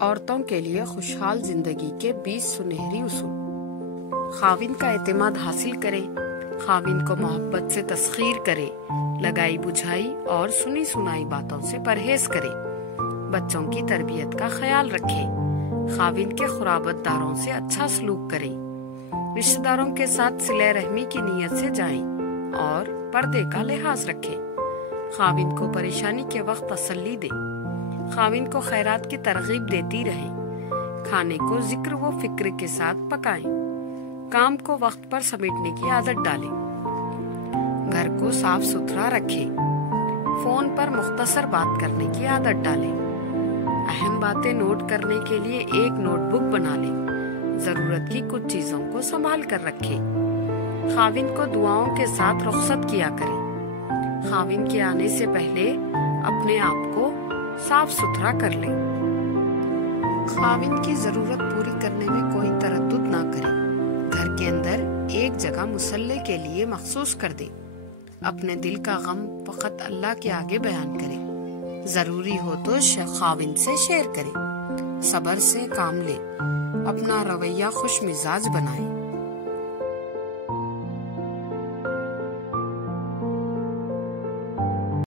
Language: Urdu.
عورتوں کے لیے خوشحال زندگی کے 20 سنہری اصول۔ خاوند کا اعتماد حاصل کرے، خاوند کو محبت سے تسخیر کرے، لگائی بجھائی اور سنی سنائی باتوں سے پرہیز کرے، بچوں کی تربیت کا خیال رکھے، خاوند کے قرابت داروں سے اچھا سلوک کرے، رشتہ داروں کے ساتھ صلہ رحمی کی نیت سے جائیں اور پردے کا لحاظ رکھے، خاوند کو پریشانی کے وقت تسلی دے، خاوند کو خیرات کی ترغیب دیتی رہے، کھانے کو ذکر و فکر کے ساتھ پکائیں، کام کو وقت پر سمیٹنے کی عادت ڈالیں، گھر کو صاف ستھرا رکھیں، فون پر مختصر بات کرنے کی عادت ڈالیں، اہم باتیں نوٹ کرنے کے لیے ایک نوٹ بک بنا لیں، ضرورت کی کچھ چیزوں کو سنبھال کر رکھیں، خاوند کو دعاؤں کے ساتھ رخصت کیا کریں، خاوند کے آنے سے پہلے اپنے آپ کو صاف ستھرا کر لیں، خاوند کی ضرورت پوری کرنے میں کوئی تردد نہ کریں، گھر کے اندر ایک جگہ مصلی کے لیے مخصوص کر دیں، اپنے دل کا غم فقط اللہ کے آگے بیان کریں، ضروری ہو تو خاوند سے شیئر کریں، صبر سے کام لیں، اپنا رویہ خوش مزاج بنائیں۔